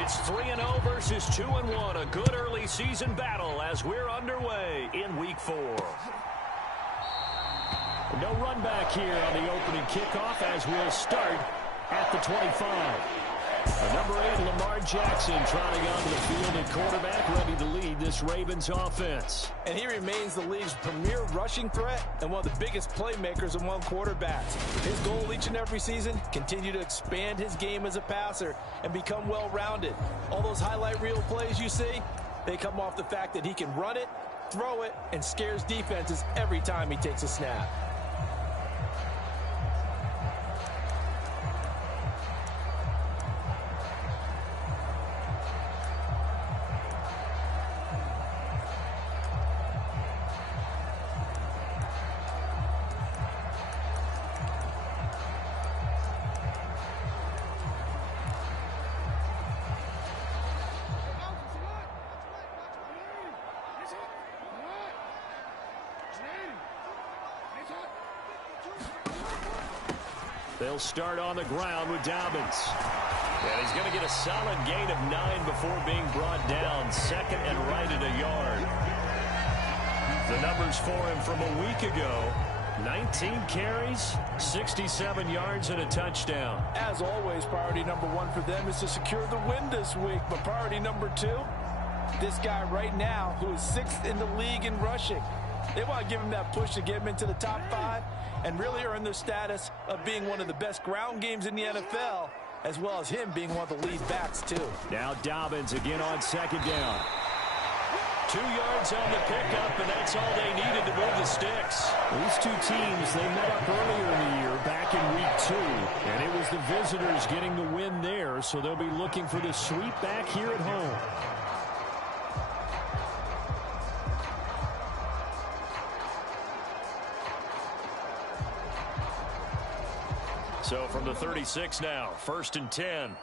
It's 3-0 versus 2-1. A good early season battle as we're underway in Week 4. No run back here on the opening kickoff as we'll start at the 25. Number 8, Lamar Jackson, trotting onto the field at quarterback, ready to lead this Ravens offense. And he remains the league's premier rushing threat and one of the biggest playmakers among quarterbacks. His goal each and every season, continue to expand his game as a passer and become well-rounded. All those highlight reel plays you see, they come off the fact that he can run it, throw it, and scares defenses every time he takes a snap. They'll start on the ground with Dobbins. And he's going to get a solid gain of 9 before being brought down. Second and right at a yard. The numbers for him from a week ago: 19 carries, 67 yards, and a touchdown. As always, priority number 1 for them is to secure the win this week. But priority number 2, this guy right now who is 6th in the league in rushing. They want to give him that push to get him into the top 5 and really earn their status of being one of the best ground games in the NFL, as well as him being one of the lead backs, too. Now Dobbins again on second down. 2 yards on the pickup, and that's all they needed to move the sticks. These two teams, they met up earlier in the year, back in Week 2, and it was the visitors getting the win there, so they'll be looking for the sweep back here at home. So from the 36 now, 1st and 10.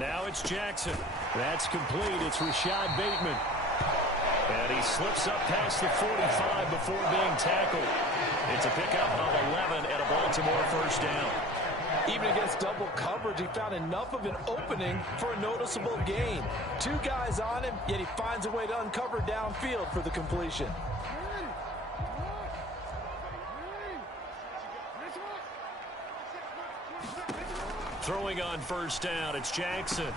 Now it's Jackson. That's complete. It's Rashad Bateman. And he slips up past the 45 before being tackled. It's a pickup of 11 and a Baltimore first down. Even against double coverage, he found enough of an opening for a noticeable gain. 2 guys on him, yet he finds a way to uncover downfield for the completion. Throwing on first down, it's Jackson.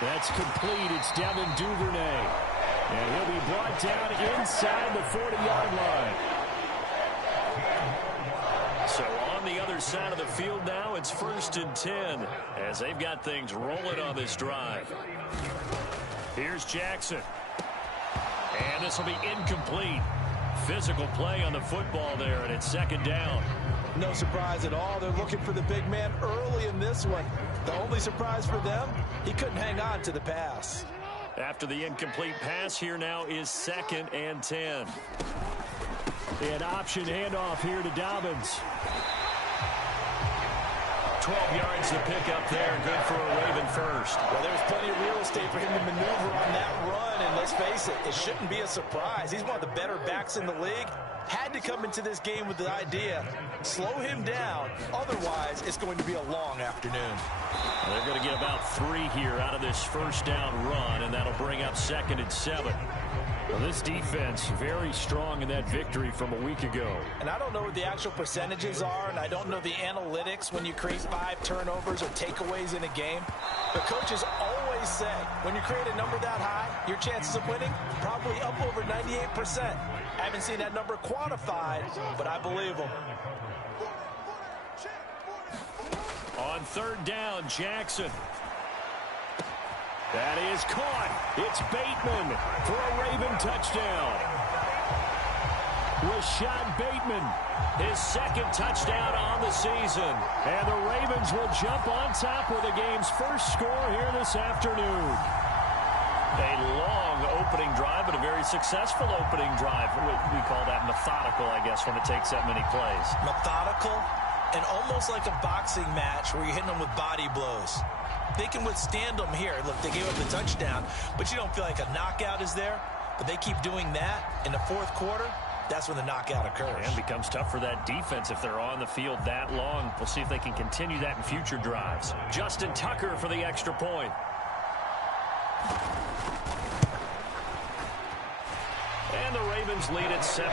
That's complete. It's Devin Duvernay. And he'll be brought down inside the 40-yard line. So on the other side of the field now, it's 1st and 10 as they've got things rolling on this drive. Here's Jackson. And this will be incomplete. Physical play on the football there, and it's 2nd down. No surprise at all. They're looking for the big man early in this one. The only surprise for them, he couldn't hang on to the pass. After the incomplete pass, here now is 2nd and 10. An option handoff here to Dobbins. 12 yards to pick up there. Good for a Raven first. Well, there's plenty of real estate for him to maneuver on that run, and let's face it, it shouldn't be a surprise. He's one of the better backs in the league. Had to come into this game with the idea, slow him down, otherwise it's going to be a long afternoon. Well, they're going to get about 3 here out of this first down run, and that'll bring up 2nd and 7. Well, this defense very strong in that victory from a week ago. And I don't know what the actual percentages are, and I don't know the analytics when you create 5 turnovers or takeaways in a game. But coaches always say, when you create a number that high, your chances of winning probably up over 98%. I haven't seen that number quantified, but I believe them. On 3rd down, Jackson. That is caught. It's Bateman for a Raven touchdown. Rashad Bateman, his 2nd touchdown on the season. And the Ravens will jump on top with the game's first score here this afternoon. A long opening drive, but a very successful opening drive. We call that methodical, I guess, when it takes that many plays. Methodical and almost like a boxing match where you're hitting them with body blows. They can withstand them here. Look, they gave up the touchdown, but you don't feel like a knockout is there. But they keep doing that in the 4th quarter. that's when the knockout occurs. And becomes tough for that defense if they're on the field that long. We'll see if they can continue that in future drives. Justin Tucker for the extra point. And the Ravens lead at 7-0.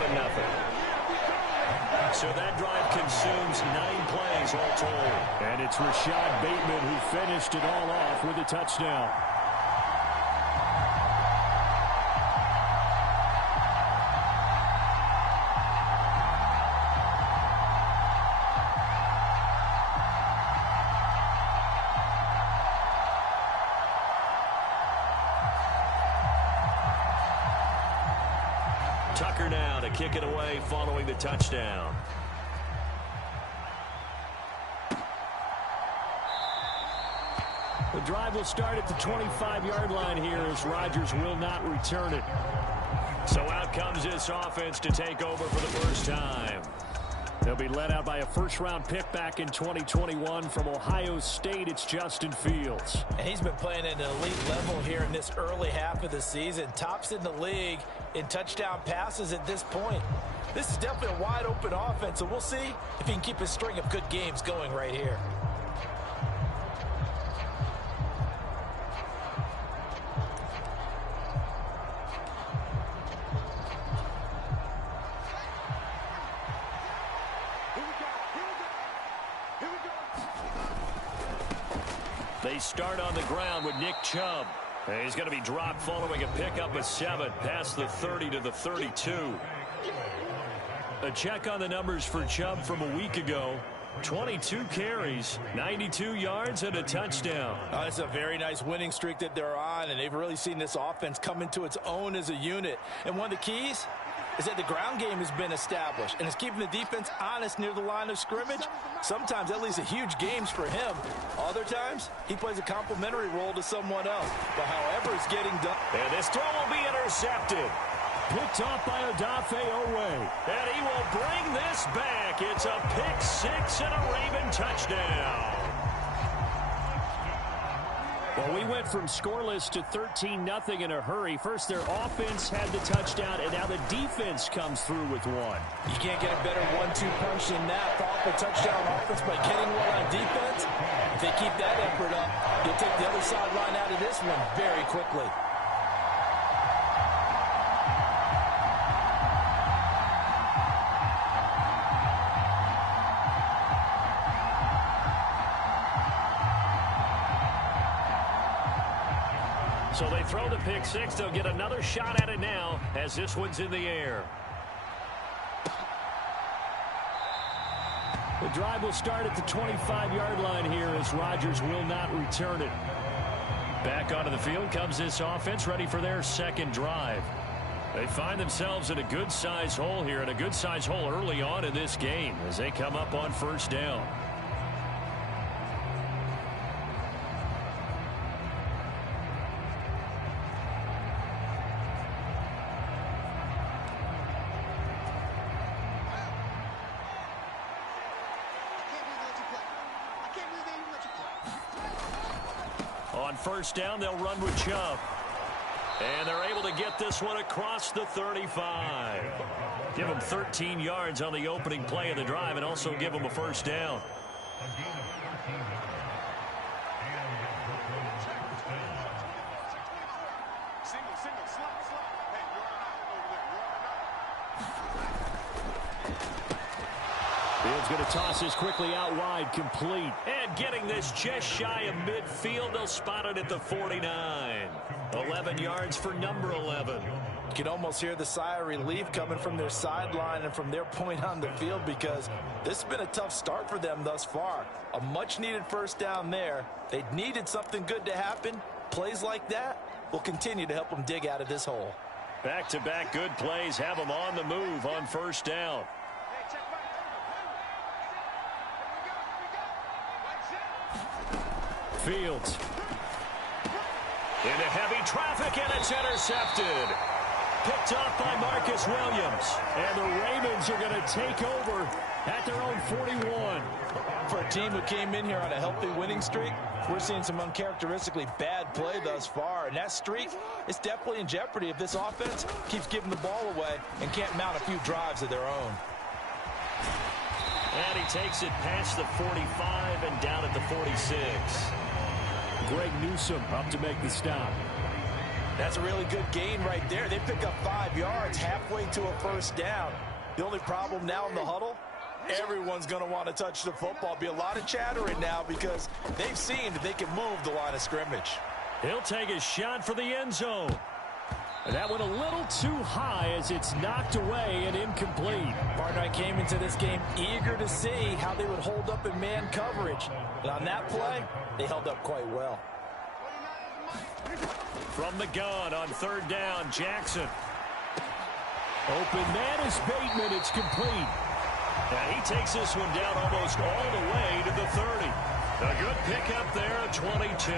So that drive consumes 9 plays all told. And it's Rashad Bateman who finished it all off with a touchdown. Tucker now to kick it away following the touchdown. The drive will start at the 25-yard line here as Rodgers will not return it. So out comes this offense to take over for the first time. They'll be led out by a first-round pick back in 2021 from Ohio State. It's Justin Fields. And he's been playing at an elite level here in this early half of the season. Tops in the league in touchdown passes at this point. This is definitely a wide-open offense, so we'll see if he can keep a string of good games going right here. They start on the ground with Nick Chubb. And he's going to be dropped following a pickup of 7 past the 30 to the 32. A check on the numbers for Chubb from a week ago. 22 carries, 92 yards, and a touchdown. It's a very nice winning streak that they're on, and they've really seen this offense come into its own as a unit. And one of the keys is that the ground game has been established, and it's keeping the defense honest near the line of scrimmage. Sometimes that leads to huge games for him. Other times, he plays a complementary role to someone else. But however it's getting done. And this throw will be intercepted. Picked off by Odafe Oweh. And he will bring this back. It's a pick 6 and a Raven touchdown. Well, we went from scoreless to 13-0 in a hurry. First, their offense had the touchdown, and now the defense comes through with one. You can't get a better 1-2 punch than that. Off a touchdown offense by getting one on defense. If they keep that effort up, you'll take the other sideline out of this one very quickly. So they throw the pick 6. They'll get another shot at it now as this one's in the air. The drive will start at the 25-yard line here as Rodgers will not return it. Back onto the field comes this offense, ready for their second drive. They find themselves in a good-sized hole here, and a good-sized hole early on in this game as they come up on first down. On first down, they'll run with Chubb. And they're able to get this one across the 35. Give them 13 yards on the opening play of the drive and also give them a first down. Fields going to toss this quickly out wide, complete. And getting this just shy of midfield, they'll spot it at the 49. 11 yards for number 11. You can almost hear the sigh of relief coming from their sideline and from their point on the field because this has been a tough start for them thus far. A much-needed first down there. They needed something good to happen. Plays like that will continue to help them dig out of this hole. Back-to-back good plays have them on the move on first down. Fields. Into heavy traffic, and it's intercepted. Picked off by Marcus Williams. And the Ravens are going to take over at their own 41. For a team who came in here on a healthy winning streak, We're seeing some uncharacteristically bad play thus far, and that streak is definitely in jeopardy if this offense keeps giving the ball away and can't mount a few drives of their own. And he takes it past the 45 and down at the 46. Greg Newsome up to make the stop. That's a really good gain right there. They pick up 5 yards halfway to a first down. The only problem now in the huddle, everyone's going to want to touch the football. Be a lot of chattering now because they've seen that they can move the line of scrimmage. He'll take a shot for the end zone. That went a little too high as it's knocked away and incomplete. Partner, I came into this game eager to see how they would hold up in man coverage. And on that play, they held up quite well. From the gun on third down, Jackson. Open man is Bateman. It's complete. And he takes this one down almost all the way to the 30. A good pickup there at 22.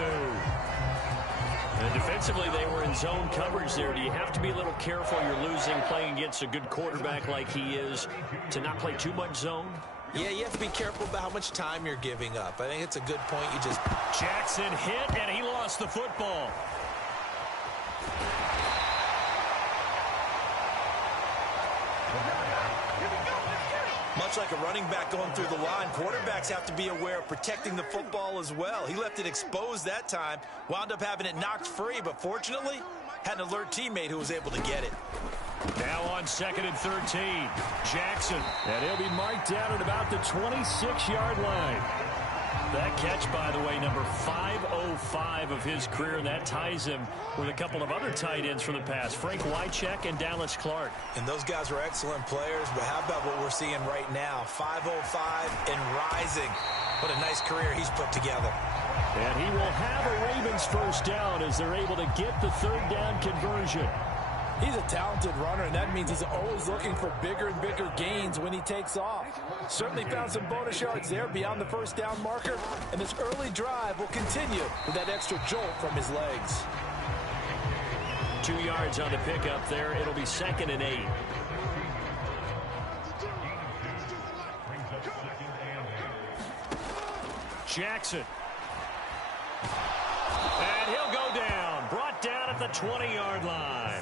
And defensively, they were in zone coverage there. Do you have to be a little careful? You're losing playing against a good quarterback like he is to not play too much zone? Yeah, you have to be careful about how much time you're giving up. I think it's a good point. Jackson hit, and he lost the football. Much like a running back going through the line, quarterbacks have to be aware of protecting the football as well. He left it exposed that time, wound up having it knocked free, but fortunately, had an alert teammate who was able to get it. Now on 2nd and 13, Jackson. And he'll be marked down at about the 26-yard line. That catch, by the way, number 505 of his career, and that ties him with a couple of other tight ends from the past, Frank Wycheck and Dallas Clark. And those guys were excellent players, but how about what we're seeing right now? 505 and rising. What a nice career he's put together. And he will have a Ravens first down as they're able to get the third down conversion. He's a talented runner, and that means he's always looking for bigger and bigger gains when he takes off. Certainly found some bonus yards there beyond the first down marker, and this early drive will continue with that extra jolt from his legs. 2 yards on the pickup there. It'll be 2nd and 8. Jackson. And he'll go down. Brought down at the 20-yard line.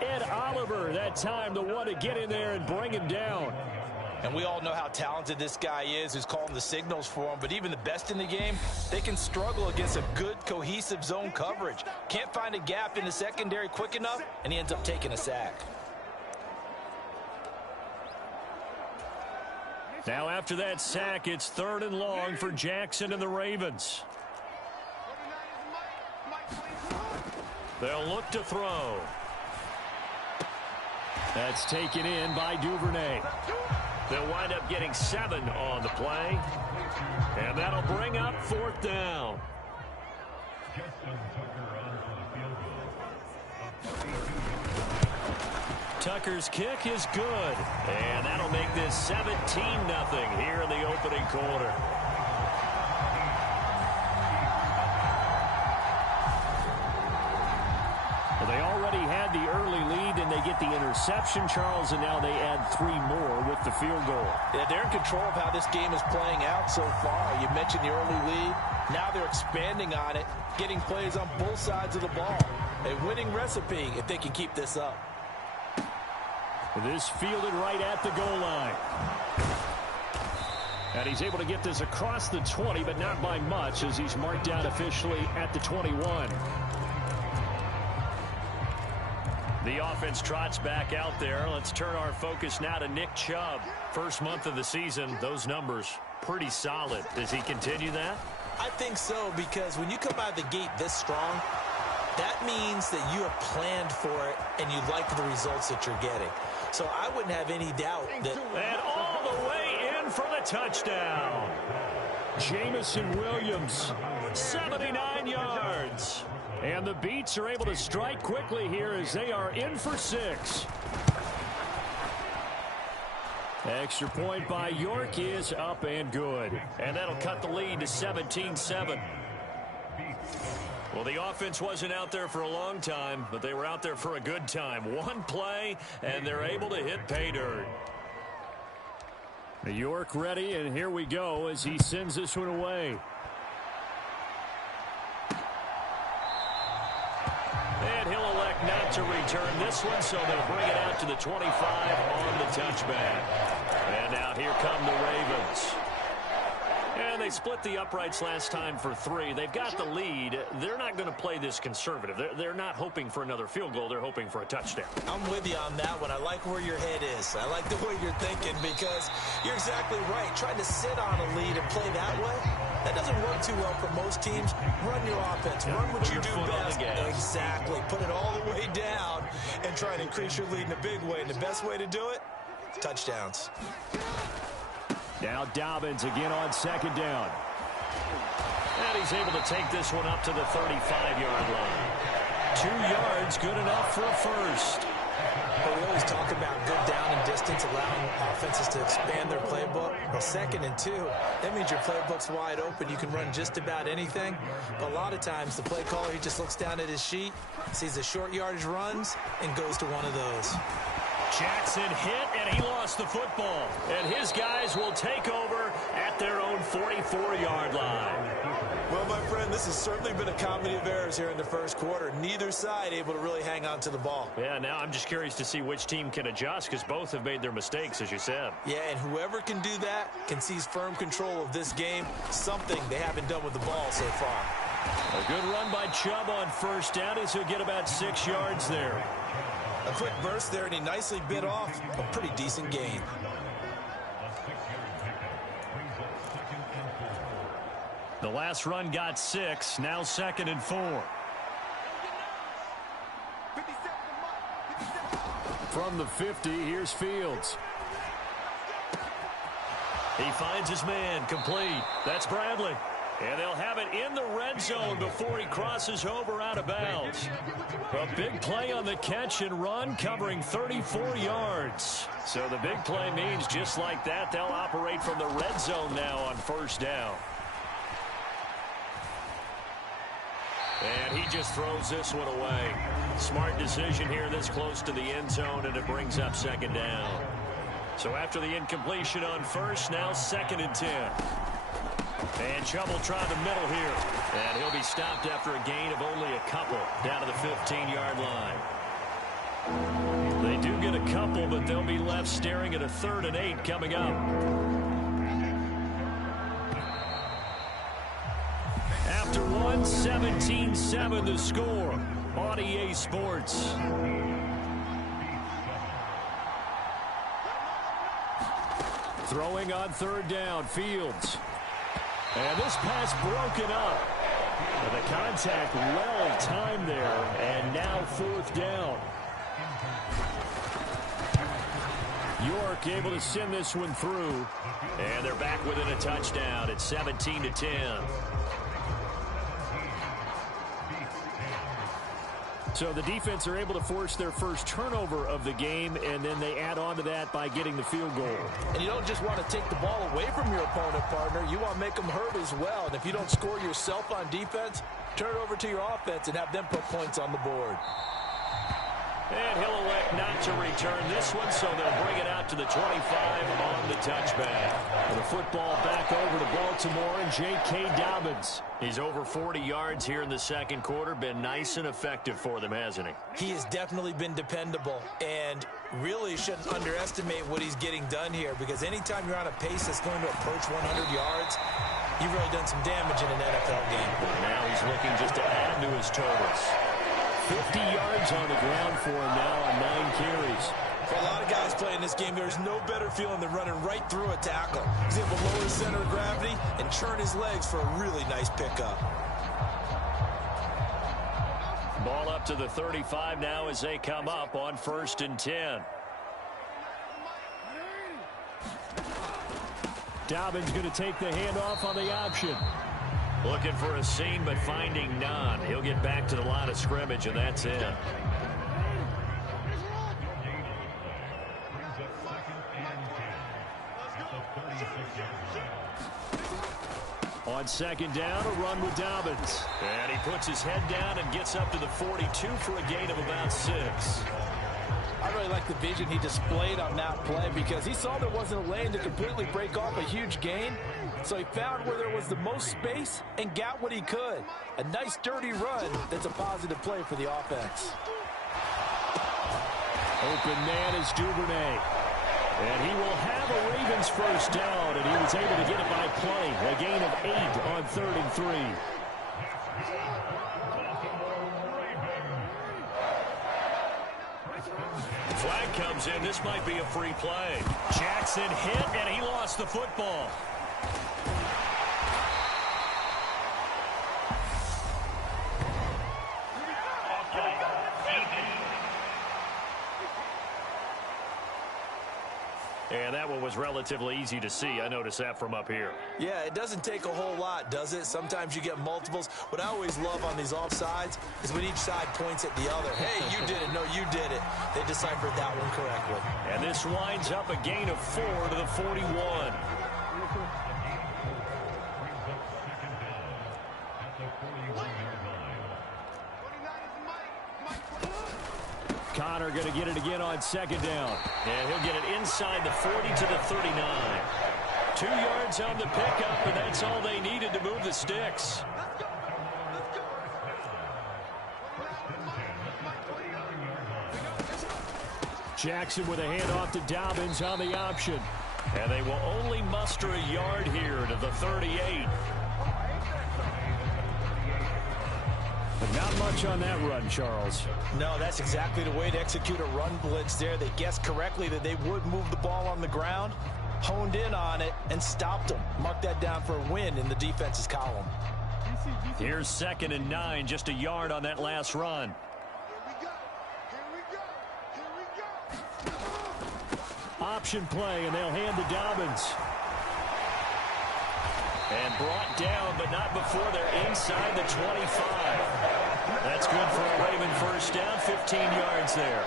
Ed Oliver, that time the one to get in there and bring him down. And we all know how talented this guy is who's calling the signals for him, but even the best in the game, they can struggle against a good, cohesive zone coverage. Can't find a gap in the secondary quick enough, and he ends up taking a sack. Now after that sack, it's 3rd and long for Jackson and the Ravens. They'll look to throw. That's taken in by Duvernay. They'll wind up getting 7 on the play. And that'll bring up 4th down. Tucker's kick is good. And that'll make this 17-0 here in the opening quarter. Well, they already had the early lead, and they get the interception, Charles, and now they add 3 more with the field goal. Yeah, they're in control of how this game is playing out so far. You mentioned the early lead. Now they're expanding on it, getting plays on both sides of the ball. A winning recipe if they can keep this up. This fielded right at the goal line. And he's able to get this across the 20, but not by much, as he's marked down officially at the 21. The offense trots back out there. Let's turn our focus now to Nick Chubb. First month of the season, those numbers pretty solid. Does he continue that? I think so, because when you come out of the gate this strong, that means that you have planned for it and you like the results that you're getting. So I wouldn't have any doubt that... And all the way in for the touchdown. Jameson Williams, 79 yards. And the Beats are able to strike quickly here as they are in for 6. Extra point by York is up and good. And that'll cut the lead to 17-7. Well, the offense wasn't out there for a long time, but they were out there for a good time. One play, and they're able to hit pay dirt. York ready, and here we go as he sends this one away. And he'll elect not to return this one, so they'll bring it out to the 25 on the touchback. And now here come the Ravens. And they split the uprights last time for 3. They've got the lead. They're not going to play this conservative. They're not hoping for another field goal. They're hoping for a touchdown. I'm with you on that one. I like where your head is. I like the way you're thinking because you're exactly right. Trying to sit on a lead and play that way, that doesn't work too well for most teams. Run your offense. Run what you do best. Exactly. Put it all the way down and try and increase your lead in a big way. And the best way to do it, touchdowns. Now Dobbins again on second down. And he's able to take this one up to the 35-yard line. 2 yards, good enough for a first. Well, we always talk about good down and distance, allowing offenses to expand their playbook. Well, 2nd and 2, that means your playbook's wide open. You can run just about anything. But a lot of times, the play caller, he just looks down at his sheet, sees the short yardage runs, and goes to one of those. Jackson hit, and he lost the football. And his guys will take over at their own 44-yard line. Well, my friend, this has certainly been a comedy of errors here in the first quarter. Neither side able to really hang on to the ball. Yeah, now I'm just curious to see which team can adjust because both have made their mistakes, as you said. Yeah, and whoever can do that can seize firm control of this game, something they haven't done with the ball so far. A good run by Chubb on first down as he'll get about 6 yards there. A quick burst there, and he nicely bit off a pretty decent gain. The last run got 6, now 2nd and 4. From the 50, here's Fields. He finds his man, complete. That's Bradley. And they'll have it in the red zone before he crosses over out of bounds. A big play on the catch and run, covering 34 yards. So the big play means just like that, they'll operate from the red zone now on first down. And he just throws this one away. Smart decision here this close to the end zone, and it brings up 2nd down. So after the incompletion on first, now 2nd and 10. And Chubb will try the middle here. And he'll be stopped after a gain of only a couple down to the 15-yard line. They do get a couple, but they'll be left staring at a 3rd and 8 coming up. After 17-7 the score on EA Sports. Throwing on 3rd down, Fields. And this pass broken up. And the contact well timed there. And now 4th down. York able to send this one through. And they're back within a touchdown at 17-10. So the defense are able to force their first turnover of the game, and then they add on to that by getting the field goal. And you don't just want to take the ball away from your opponent, partner. You want to make them hurt as well. And if you don't score yourself on defense, turn it over to your offense and have them put points on the board. And he'll elect not to return this one, so they'll bring it out to the 25 on the touchback. And the football back over to Baltimore and J.K. Dobbins. He's over 40 yards here in the second quarter. Been nice and effective for them, hasn't he? He has definitely been dependable and really shouldn't underestimate what he's getting done here, because anytime you're on a pace that's going to approach 100 yards, you've really done some damage in an NFL game. Now he's looking just to add to his totals. 50 yards on the ground for him now on 9 carries. For a lot of guys playing this game, there's no better feeling than running right through a tackle. He's able to lower his center of gravity and churn his legs for a really nice pickup. Ball up to the 35 now as they come up on 1st and 10. Dobbins going to take the handoff on the option. Looking for a seam, but finding none. He'll get back to the line of scrimmage, and that's it. On 2nd down, a run with Dobbins. And he puts his head down and gets up to the 42 for a gain of about 6. I really like the vision he displayed on that play because he saw there wasn't a lane to completely break off a huge gain. So he found where there was the most space and got what he could. A nice dirty run that's a positive play for the offense. Open man is Duvernay. And he will have a Ravens first down, and he was able to get it by play. A gain of 8 on 3rd and 3. Flag comes in. This might be a free play. Jackson hit, and he lost the football. And that one was relatively easy to see. I noticed that from up here. Yeah, it doesn't take a whole lot, does it? Sometimes you get multiples. What I always love on these offsides is when each side points at the other. Hey, you did it. No, you did it. They deciphered that one correctly. And this winds up a gain of 4 to the 41. Connor going to get it again on 2nd down. And he'll get it inside the 40 to the 39. 2 yards on the pickup, and that's all they needed to move the sticks. Jackson with a handoff to Dobbins on the option. And they will only muster a yard here to the 38. But not much on that run, Charles. No, that's exactly the way to execute a run blitz there. They guessed correctly that they would move the ball on the ground, honed in on it, and stopped them. Mark that down for a win in the defense's column. Here's 2nd and 9, just a yard on that last run. Option play, and they'll hand to Dobbins. And brought down, but not before they're inside the 25. That's good for a Raven first down, 15 yards there.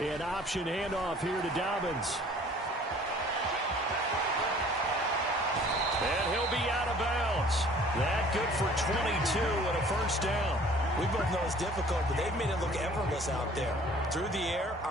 An option handoff here to Dobbins. And he'll be out of bounds. That good for 22 and a first down. We both know it's difficult, but they've made it look effortless out there. Through the air, on